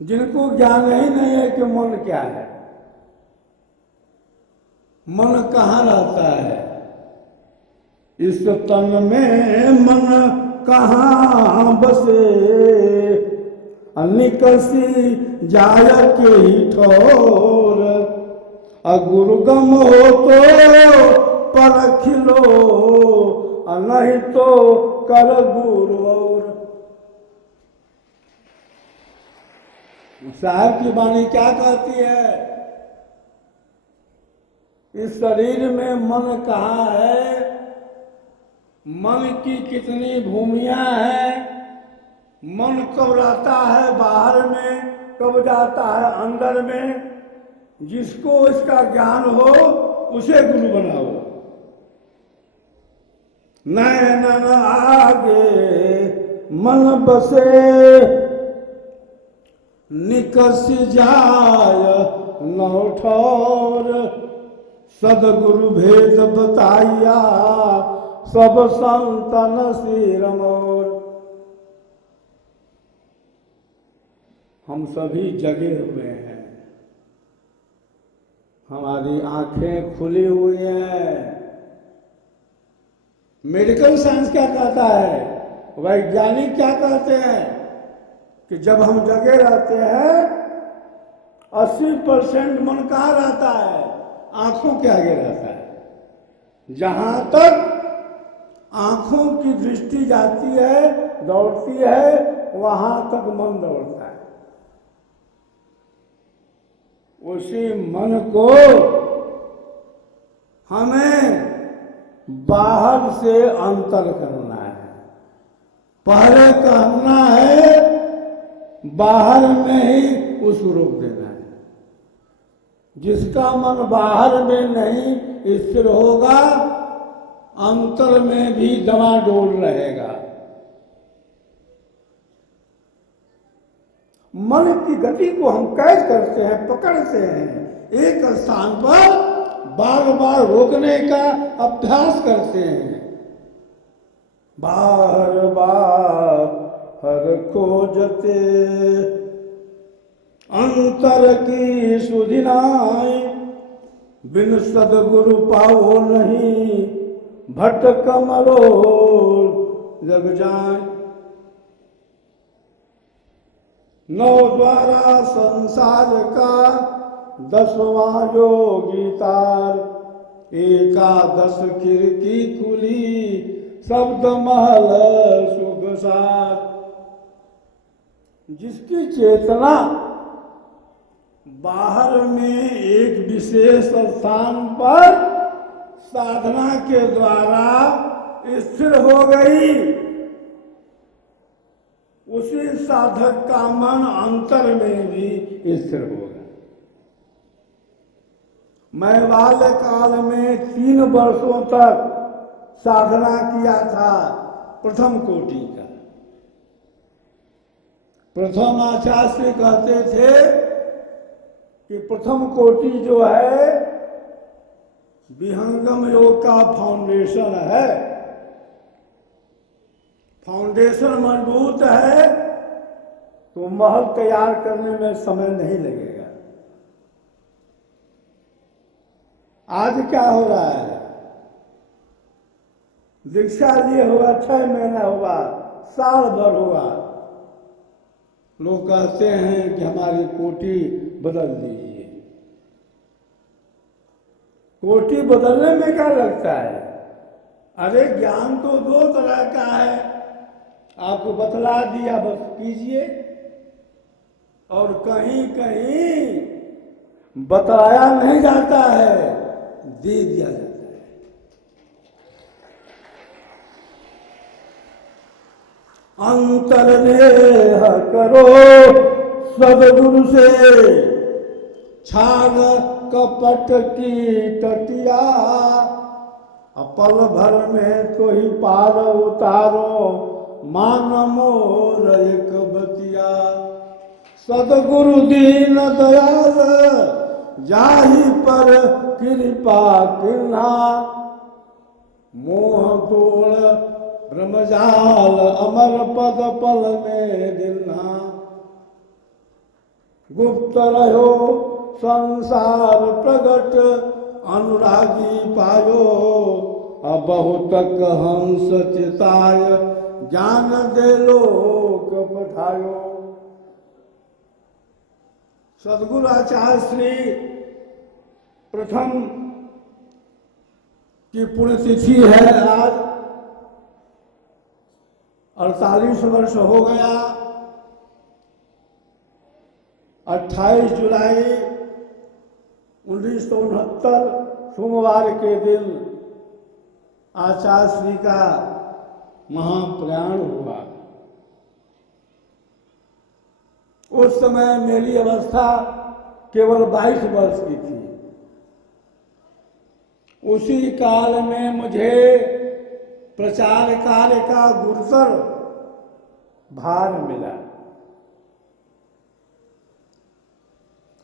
जिनको ज्ञान ही नहीं है कि मन क्या है, मन कहाँ रहता है, इस तन में मन कहाँ बसे, निकसी जाय के ही ठोर, गुरुगम हो तो परख लो, नहीं तो कर गुरु और। साहब की वाणी क्या कहती है, इस शरीर में मन कहाँ है, मन की कितनी भूमियां हैं, मन कब रहता है बाहर में, कब जाता है अंदर में। जिसको इसका ज्ञान हो उसे गुरु बनाओ। नैनन आगे मन बसे, निकस जाय नौ ठौर, सदगुरु भेद बताइया, सब संतन सिरमौर। हम सभी जगे हुए हैं, हमारी आंखें खुली हुई हैं। मेडिकल साइंस क्या कहता है, वैज्ञानिक क्या कहते हैं कि जब हम जगे रहते हैं 80% मन कहाँ रहता है, आंखों के आगे रहता है। जहां तक आंखों की दृष्टि जाती है, दौड़ती है, वहां तक मन दौड़ता है। उसी मन को हमें बाहर से अंतर करना है। पहले करना है बाहर में ही उसको रोक देना है। जिसका मन बाहर में नहीं स्थिर होगा, अंतर में भी डमाडोल रहेगा। मन की गति को हम कैद करते हैं, पकड़ते हैं, एक स्थान पर बार बार रोकने का अभ्यास करते हैं। बार बार हर खोजते अंतर की सुधि नाई, बिन सदगुरु पाओ नहीं, भटक मरोल जग जाए। नौ द्वारा संसार का 10वां योगी तार, 11 खिड़की खुली, शब्द महल सुख सार। जिसकी चेतना बाहर में एक विशेष स्थान पर साधना के द्वारा स्थिर हो गई, उसी साधक का मन अंतर में भी स्थिर हो गया। मैं बाल्यकाल में 3 वर्षों तक साधना किया था प्रथम कोटि का। प्रथम आचार्य कहते थे कि प्रथम कोटि जो है विहंगम योग का फाउंडेशन है। फाउंडेशन मजबूत है तो महल तैयार करने में समय नहीं लगेगा। आज क्या हो रहा है, दीक्षा लिए हुआ 6 महीना हुआ, साल भर हुआ, लोग कहते हैं कि हमारी कोटि बदल दीजिए। कोटि बदलने में क्या लगता है? अरे ज्ञान तो 2 तरह का है, आपको बतला दिया, बस कीजिए। और कहीं कहीं बताया नहीं जाता है, दे दिया जाता है। अंतर्नेह करो सदगुरु से, छान कपट की टटिया, अपल भर में तो ही पार उतारो, मान मोर एक बतिया। सदगुरु दीन दयाल जाहि पर कृपा किन्हा, मोह तोड़ ब्रह्मजाल अमर पद पल में दिन्हा। गुप्त रहो संसार प्रगट अनुरागी पायो, बहुतक हंस चिताय ज्ञान दे लोक पठायो। सदगुरु आचार्य श्री प्रथम की पुण्यतिथि है आज। 48 वर्ष हो गया। 28 जुलाई 1969 सोमवार के दिन आचार्य श्री का महाप्रयाण हुआ। उस समय मेरी अवस्था केवल 22 वर्ष की थी। उसी काल में मुझे प्रचार कार्य का गुरुतर भार मिला।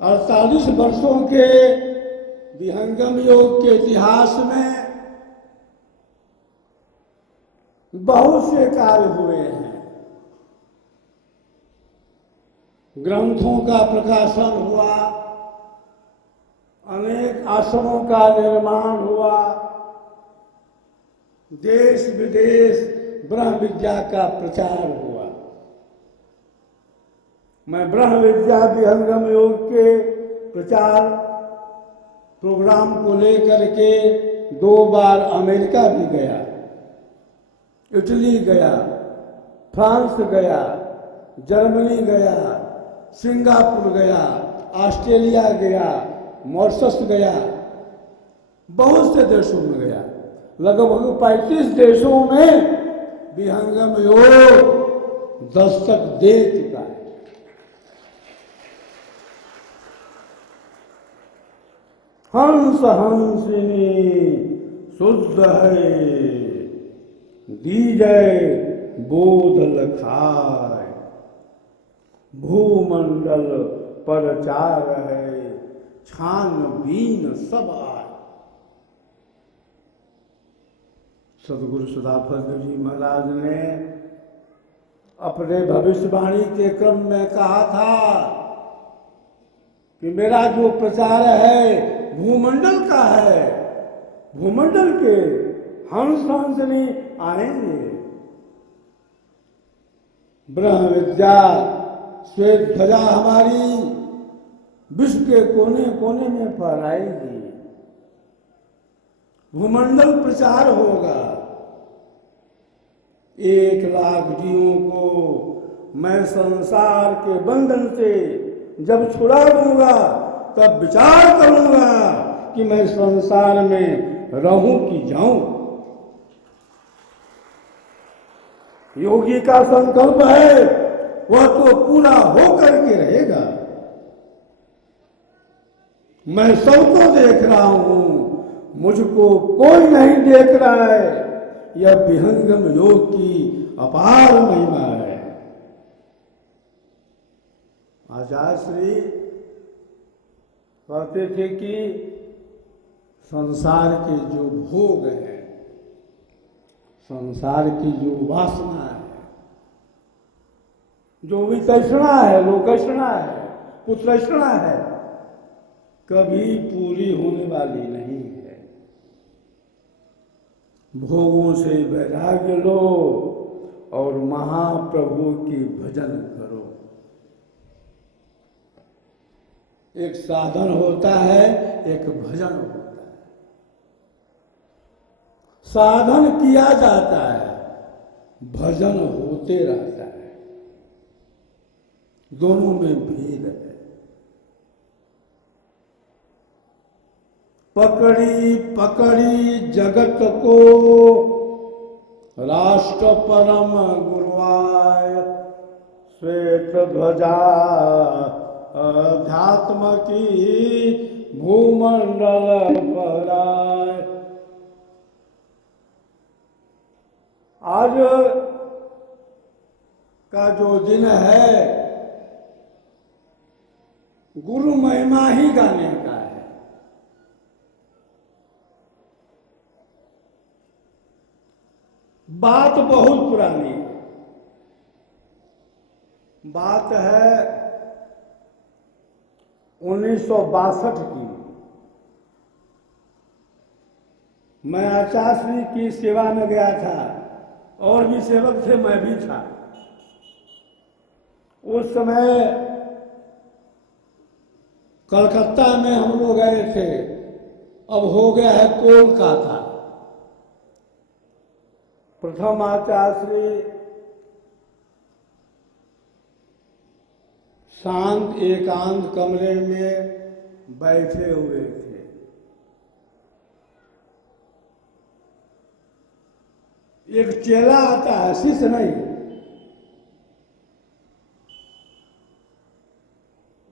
48 वर्षों के विहंगम योग के इतिहास में बहुत से कार्य हुए हैं। ग्रंथों का प्रकाशन हुआ, अनेक आश्रमों का निर्माण हुआ, देश विदेश ब्रह्म विद्या का प्रचार हुआ। मैं ब्रह्म विद्या विहंगम योग के प्रचार प्रोग्राम को लेकर के 2 बार अमेरिका भी गया, इटली गया, फ्रांस गया, जर्मनी गया, सिंगापुर गया, ऑस्ट्रेलिया गया, मॉरिशस गया, बहुत से देशों में गया। लगभग 35 देशों में विहंगम योग दस्तक दे चुका है। हंस हंसिनी शुद्ध है, दीजय बोध लखाय, भूमंडल पर चार है, छान बीन सब आय। सदगुरु सदाफल जी महाराज ने अपने भविष्यवाणी के क्रम में कहा था कि मेरा जो प्रचार है भूमंडल का है, भूमंडल के हंस हंसनी आएंगे। ब्रह्म विद्या श्वेत ध्वजा हमारी विश्व के कोने कोने में फहराएगी। भूमंडल प्रचार होगा। 1 लाख जीवों को मैं संसार के बंधन से जब छुड़ा दूंगा तब विचार करूंगा कि मैं संसार में रहूं कि जाऊं। योगी का संकल्प है वह तो पूरा होकर के रहेगा। मैं सबको देख रहा हूं, मुझको कोई नहीं देख रहा है। यह विहंगम योग की अपार महिमा है। आचार्य श्री कहते थे कि संसार के जो भोग है, संसार की जो वासना है, जो भी तृष्णा है, लोकतृष्णा है, कुतृष्णा है, कभी पूरी होने वाली नहीं है। भोगों से वैराग्य लो और महाप्रभु की भजन करो। एक साधन होता है, एक भजन होता है। साधन किया जाता है, भजन होते रहता है। दोनों में भेद है। पकड़ी पकड़ी जगत को राष्ट्र परम गुरुआय श्वेत ध्वजा अध्यात्म की भूमंडल पराय। आज का जो दिन है गुरु महिमा ही गाने का है। बात बहुत पुरानी है। बात है 1962 की। मैं आचार्य की सेवा में गया था, और भी सेवक थे, मैं भी था। उस समय कलकत्ता में हम लोग गए थे, अब हो गया है कोलकाता। प्रथम आचार्य शांत एकांत कमरे में बैठे हुए थे। एक चेला आता है, शिष्य नहीं,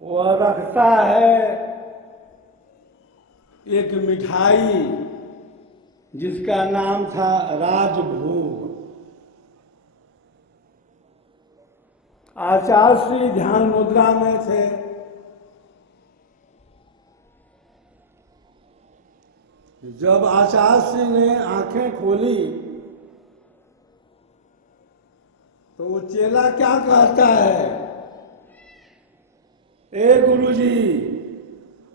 वह रखता है एक मिठाई जिसका नाम था राजभोग। आचार्य श्री ध्यान मुद्रा में थे। जब आचार्य श्री ने आंखें खोली तो वो चेला क्या कहता है, ए गुरुजी,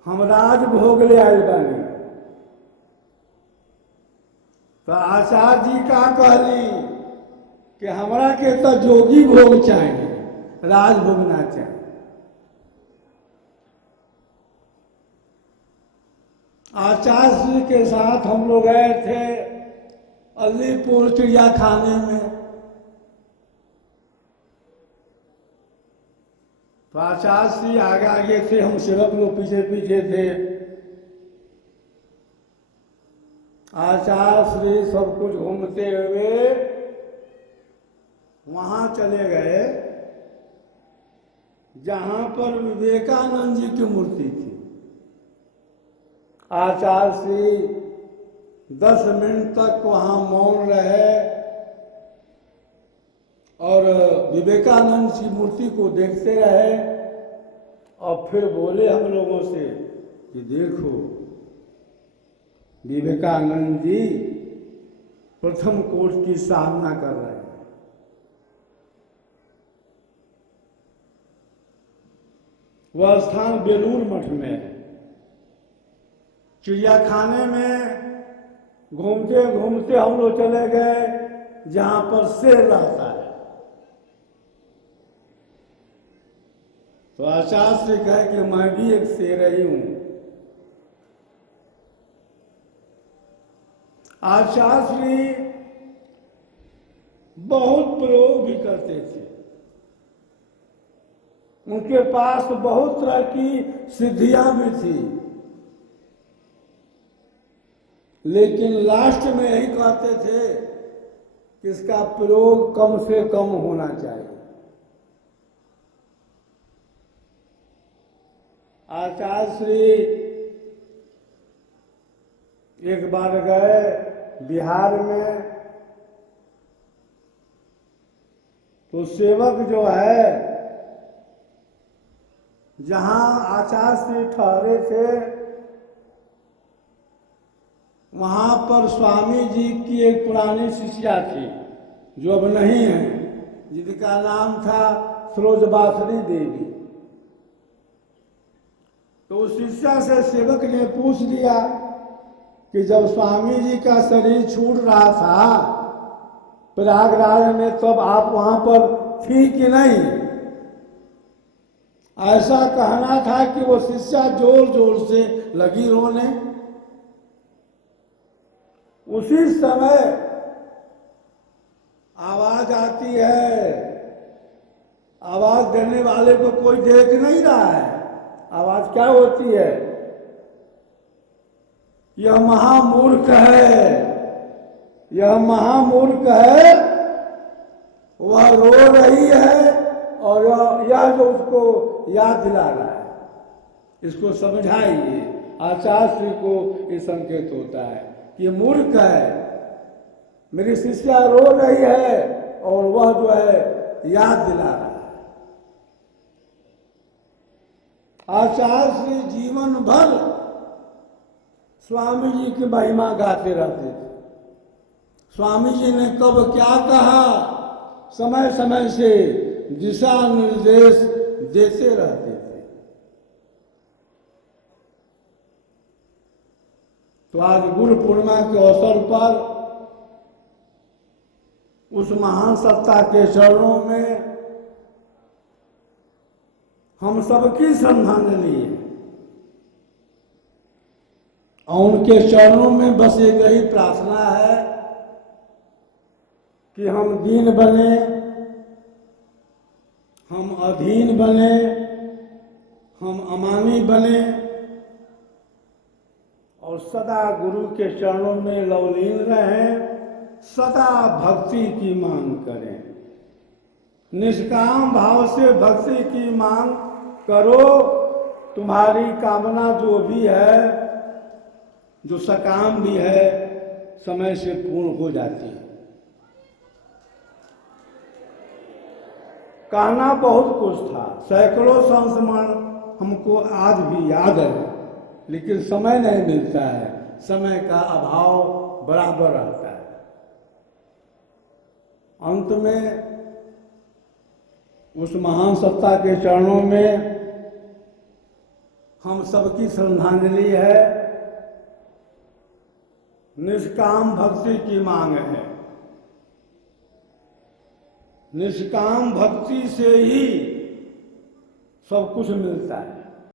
हम राजभोग ले आए बानी। तो आचार्य जी का कहली कि हमरा के तो जोगी भोग चाहिए, राजभोग ना चाहिए। आचार्य जी के साथ हम लोग गए थे अलीपुर चिड़ियाखाने में। तो आचार्य श्री आगे आगे थे, हम सेवक लोग पीछे पीछे थे। आचार्य श्री सब कुछ घूमते हुए वहां चले गए जहां पर विवेकानंद जी की मूर्ति थी। आचार्य श्री 10 मिनट तक वहां मौन रहे और विवेकानंद की मूर्ति को देखते रहे, और फिर बोले हम लोगों से कि देखो, विवेकानंद जी प्रथम कोर्स की साधना कर रहे हैं। वह स्थान बेलूर मठ में है। चिड़ियाखाने में घूमते घूमते हम लोग चले गए जहां पर शेर रहता है। तो आचार्य से कहे कि मैं भी एक शेर ही हूं। आचार्य श्री बहुत प्रयोग भी करते थे। उनके पास बहुत तरह की सिद्धियां भी थी, लेकिन लास्ट में यही कहते थे कि इसका प्रयोग कम से कम होना चाहिए। आचार्य श्री एक बार गए बिहार में, तो सेवक जो है जहां आचार्य श्री ठहरे थे वहां पर स्वामी जी की एक पुरानी शिष्या थी जो अब नहीं है, जिनका नाम था सरोजबासरी देवी। तो उस शिष्या से सेवक ने पूछ लिया कि जब स्वामी जी का शरीर छूट रहा था प्रयागराज में, तब आप वहां पर थी कि नहीं? ऐसा कहना था कि वो शिष्या जोर जोर से लगी रोने। उसी समय आवाज आती है। आवाज देने वाले को कोई देख नहीं रहा है। आवाज क्या होती है? यह महामूर्ख है, यह महामूर्ख है, वह रो रही है और यह जो उसको याद दिला रहा है, इसको समझाइए। आचार्य श्री को ये संकेत होता है कि मूर्ख है, मेरी शिष्या रो रही है और वह जो है याद दिला रहा है। आचार्य श्री जीवन भर स्वामी जी की महिमा गाते रहते थे। स्वामी जी ने कब क्या कहा, समय समय से दिशा निर्देश देते रहते थे। तो आज गुरु पूर्णिमा के अवसर पर उस महान सत्ता के चरणों में हम सबकी श्रद्धांजलि है और उनके चरणों में बस एक ही प्रार्थना है कि हम दीन बने, हम अधीन बने, हम अमानी बने और सदा गुरु के चरणों में लवलीन रहें, सदा भक्ति की मांग करें। निष्काम भाव से भक्ति की मांग करो, तुम्हारी कामना जो भी है, जो सकाम भी है, समय से पूर्ण हो जाती है। कहना बहुत कुछ था, सैकड़ों संस्मरण हमको आज भी याद है, लेकिन समय नहीं मिलता है, समय का अभाव बराबर रहता है। अंत में उस महान सत्ता के चरणों में हम सबकी श्रद्धांजलि है, निष्काम भक्ति की मांग है। निष्काम भक्ति से ही सब कुछ मिलता है।